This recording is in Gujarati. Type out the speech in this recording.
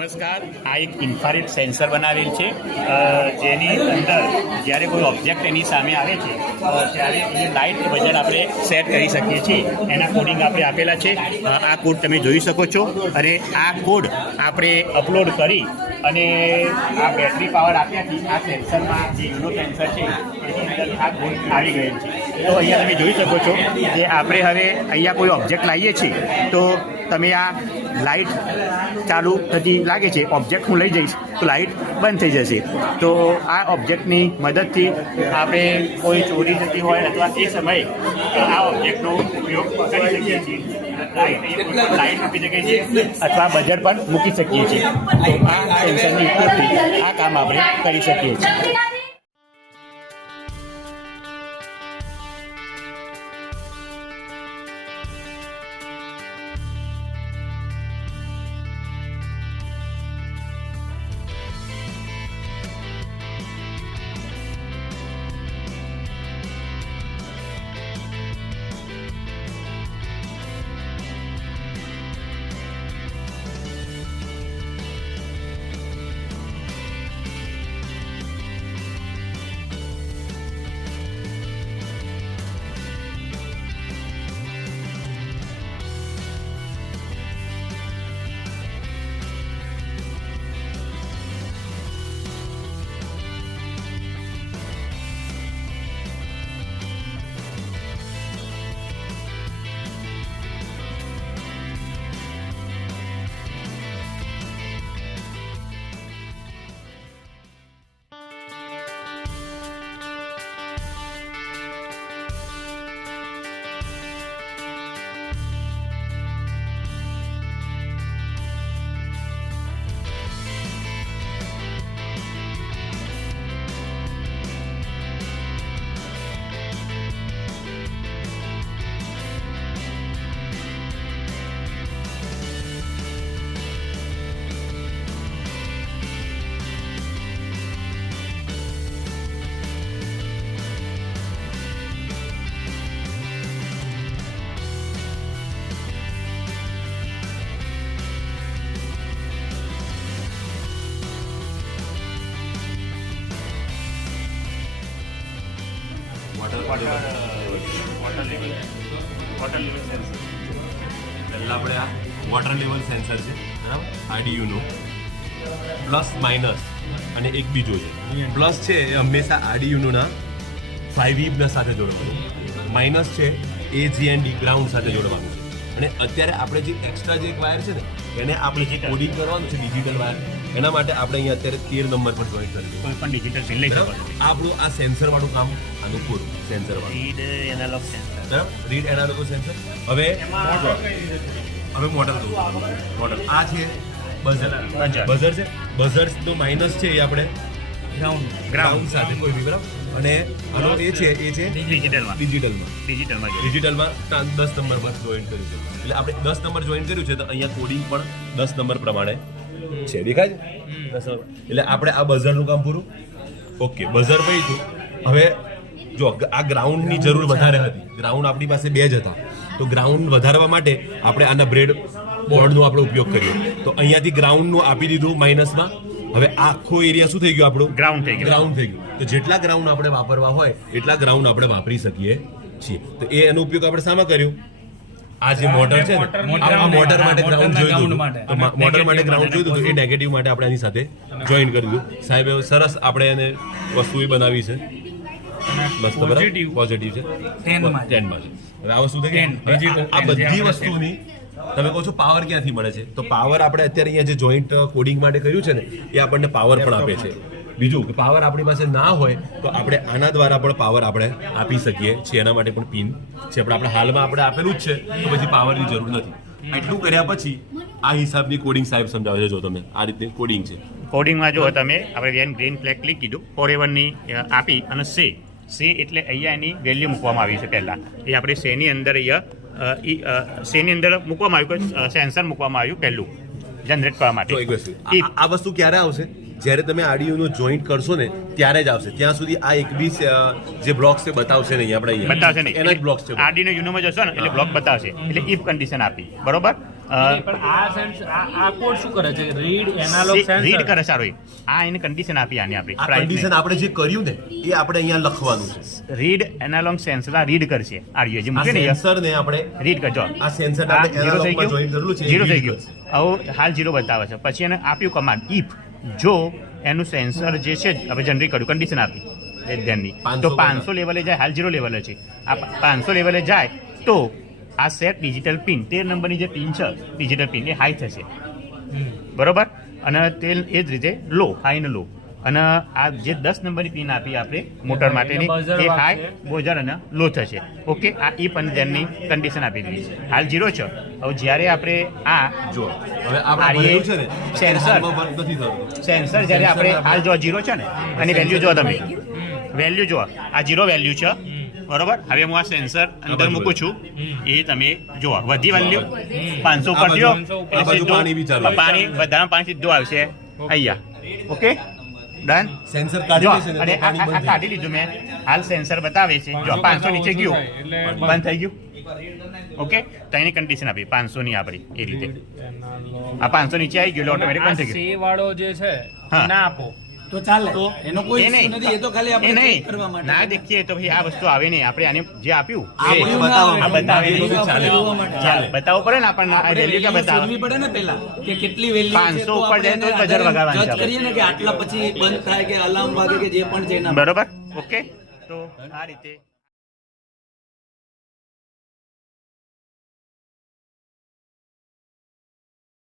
નમસ્કાર. આ એક ઇન્ફ્રારેડ સેન્સર બનાવેલ છે જેની અંદર જ્યારે કોઈ ઓબ્જેક્ટ એની સામે આવે છે ત્યારે એ લાઇટ બજેટ આપણે સેટ કરી શકીએ છીએ. એના કોડિંગ આપણે આપેલા છે. આ કોડ તમે જોઈ શકો છો અને આ કોડ આપણે અપલોડ કરી અને આ બેટરી પાવર આપ્યાથી આ સેન્સરમાં જે યુનો સેન્સર છે એની અંદર આ કોડ આવી ગયેલ છે. તો અહીંયા તમે જોઈ શકો છો કે આપણે હવે અહીંયા કોઈ ઓબ્જેક્ટ લાવીએ છીએ તો તમે આ લાઇટ ચાલુ થતી લાગે છે, ઓબ્જેક્ટ હું લઈ જઈશ તો લાઇટ બંધ થઈ જશે. તો આ ઓબ્જેક્ટની મદદથી આપણે કોઈ ચોરી થતી હોય અથવા તે સમયે આ ઓબ્જેક્ટનો ઉપયોગ કરી શકીએ છીએ. લાઇટ મૂકી શકીએ છીએ અથવા બજર પણ મૂકી શકીએ છીએ. તો આ સેન્સરની ઉપયોગથી આ કામ આપણે કરી શકીએ છીએ. પહેલાં આપણે આ વોટર લેવલ સેન્સર છે, બરાબર, આરડીયુનો પ્લસ માઇનસ અને એક બીજો છે. પ્લસ છે એ હંમેશા આરડીયુના 5V સાથે જોડવાનું, માઇનસ છે એ GND ગ્રાઉન્ડ સાથે જોડવાનું છે. અને અત્યારે આપણે જે એક્સ્ટ્રા જે એક વાયર છે ને એને આપણે જે કોડિંગ કરવાનું છે ડિજિટલ વાયર, એના માટે આપણે અહીંયા અત્યારે 13 નંબર પર જોઈન કરીશું. કોઈ પણ ડિજિટલ પિન લઈ શકો છો. આપણું આ સેન્સર વાળું કામ આનું પૂરું સેન્સર વાળું રીડ એનાલોગ સેન્સર, બરાબર, રીડ એનાલોગ સેન્સર. હવે મોટર મોટર આ છે બઝર છે. બઝરનો માઇનસ છે એ આપણે ગ્રાઉન્ડ સાથે કોઈ બી, બરાબર. અને આનો એ છે ડિજિટલમાં 10 નંબર બસ જોઈન કર્યું છે. એટલે આપણે 10 નંબર જોઈન કર્યું છે તો અહીંયા કોડિંગ પણ 10 નંબર પ્રમાણે છે, દેખાય છે 10 નંબર. એટલે આપણે આ બઝરનું કામ પૂરું. ઓકે, બઝર પહીશું. હવે જો આ ગ્રાઉન્ડની જરૂર વધારે હતી, ગ્રાઉન્ડ આપણી પાસે 2 જ હતા, તો ગ્રાઉન્ડ વધારવા માટે આપણે આના બ્રેડ બોર્ડનો આપણે ઉપયોગ કર્યો. તો અહીંયાથી ગ્રાઉન્ડનું આપી દીધું માઇનસમાં. હવે આખો એરિયા શું થઈ ગયો આપણો? ગ્રાઉન્ડ થઈ ગયું. તો જેટલા ગ્રાઉન્ડ આપણે વાપરવા હોય એટલા ગ્રાઉન્ડ આપણે વાપરી શકીએ છીએ. તો એનો ઉપયોગ આપણે શામાં કર્યો? આ જે મોટર છે ને, આ મોટર માટે ગ્રાઉન્ડ જોઈતું હતું, તો મોટર માટે ગ્રાઉન્ડ જોઈતું હતું, એ નેગેટિવ માટે આપણે આની સાથે જોઈન કરી દીધું. સાહેબ સરસ આપણે એને વસ્તુ બનાવી છે, મસ્ત, બરાબર, પોઝિટિવ છે, 10માં છે. હવે આ વસ્તુ થઈ ગઈ. આ બધી વસ્તુની તમે કહો છો પાવર ક્યાંથી મળે છે? તો પાવર આપણે અત્યારે અહીંયા જે જોઈન્ટ કોડિંગ માટે કર્યું છે ને એ આપણને પાવર પણ આપે છે. બીજું કે પાવર આપણી પાસે ના હોય તો આપણે આના દ્વારા પણ પાવર આપણે આપી શકીએ છીએ. એના માટે પણ પિન છે. આપણે હાલમાં આપણે આપેલું જ છે, તો પછી પાવરની જરૂર નથી. એટલું કર્યા પછી આ હિસાબની કોડિંગ સાહેબ સમજાવે છે. જો તમે આ રીતે કોડિંગ છે. કોડિંગમાં જો તમે આપણે ગ્રીન ફ્લેગ ક્લિક કીધું, ફોરએવરની આપી અને સે એટલે અહીંયા એની વેલ્યુ મૂકવામાં આવી છે. પહેલાં એ આપણે સેની અંદર અહીંયા સેની અંદર મૂકવામાં આવ્યું, કોઈ સેન્સર મૂકવામાં આવ્યું પહેલું જનરેટ કરવા માટે. આ વસ્તુ ક્યારે આવશે? જ્યારે તમે આરડીયુનો જોઈન્ટ કરશો ને ત્યારે જ આવશે. ત્યાં સુધી આ એક બી જે બ્લોક્સ છે બતાવશે નહીં. આપણે બતાવશે નહીં, એના જ બ્લોક્સ છે. આરડીયુનો યુનોમાં જશો ને એટલે બ્લોક બતાવશે. એટલે ઇફ કન્ડિશન આપી, બરોબર. પણ આ સેન્સ આ કોડ શું કરે છે? રીડ એનાલોગ સેન્સર રીડ કરે સારો એ. આ એને કન્ડિશન આપી આની આપણી આ price ને. કન્ડિશન આપણે જે કર્યું ને એ આપણે અહીંયા લખવાનું છે. રીડ એનાલોગ સેન્સર આ રીડ કરશે આર્યો જે આ મૂકે ને સેન્સર ને આપણે રીડ કરજો આ સેન્સર આ આપણે ઝીરો થઈ એનાલોગમાં જોઈન કરેલું છે ગયું એ ઝીરો થઈ read ગયું કરશે. હવે હાલ ઝીરો બતાવે છે પછી એને આપ્યું કમાન્ડ ઇફ જો એનું સેન્સર જે છે આપણે જનરેટ કર્યું કન્ડિશન આપી ધ્યાનની 500 તો 500 લેવલે જાય હાલ ઝીરો લેવલે છે આ 500 લેવલે જાય તો આ સેટ ડિજિટલ પિન 13 નંબરની જે પિન છે ડિજિટલ પિન એ હાઈ થશે બરોબર અને તે એ જ રીતે લો હાઈ ને લો અને આ જે 10 નંબરની પિન આપી આપણે મોટર માટેની buzzer એ વાગશે. હાઈ બોઝર અને લો થશે ઓકે આ ઈ પણ જેની કન્ડિશન આપી દીધી છે હાલ ઝીરો છે હવે જ્યારે આપણે આ જો હવે આપણે આ ભણ્યું છે ને સેન્સર. હાલમાં વર્ક નથી થતું. સેન્સર જ્યારે આપણે હાલ જો ઝીરો છે ને અને વેલ્યુ જો તમે વેલ્યુ જો આ ઝીરો વેલ્યુ છે બરોબર હવે હું આ સેન્સર અંદર મૂકું છું એ તમે જુઓ વધી વેલ્યુ 500 ઉપર ગયો આ બાજુ પાણી બી ચાલુ. પાણી વધારાનું પાણી સીધું આવશે અહીંયા ઓકે ડન સેન્સર જો કાઢી દેશે ને અને તો પાણી આ બંધ કાઢી લીધું મેં હાલ સેન્સર બતાવે છે જો 500 નીચે ગયું બંધ થઈ ગયું ઓકે તો એની કન્ડિશન આપી 500 ની આપણી એ રીતે આ 500 નીચે આવી ગયું ઓટોમેટિક બંધ થઈ ગયું સે વાળો જે છે હા. ના આપો તો ચાલે તો એનો કોઈ એ issue નહીં. નથી એ તો ખાલી એ આપણે નહીં check કરવા માટે ના દેખીએ તો ભાઈ આ વસ્તુ આવે નહીં આપણે આને જે આપ્યું આ એ બધું ના આવે. આ બતાવે એ નહીં. બધું આપણે જોવા માટે. ચાલ બતાવવું પડે ને આપણને આ આપણે વેલ્યુ ક્યાં value બતાવે શોધવી પડે ને પહેલા કે કેટલી વેલ્યુ 500 ઉપર જાય તો જ બજાર વગાડવાની છે જજ કરીએ ને કે આટલા પછી બંધ થાય કે અલાર્મ વાગે કે જે પણ છે એના બરોબર ઓકે તો આ રીતે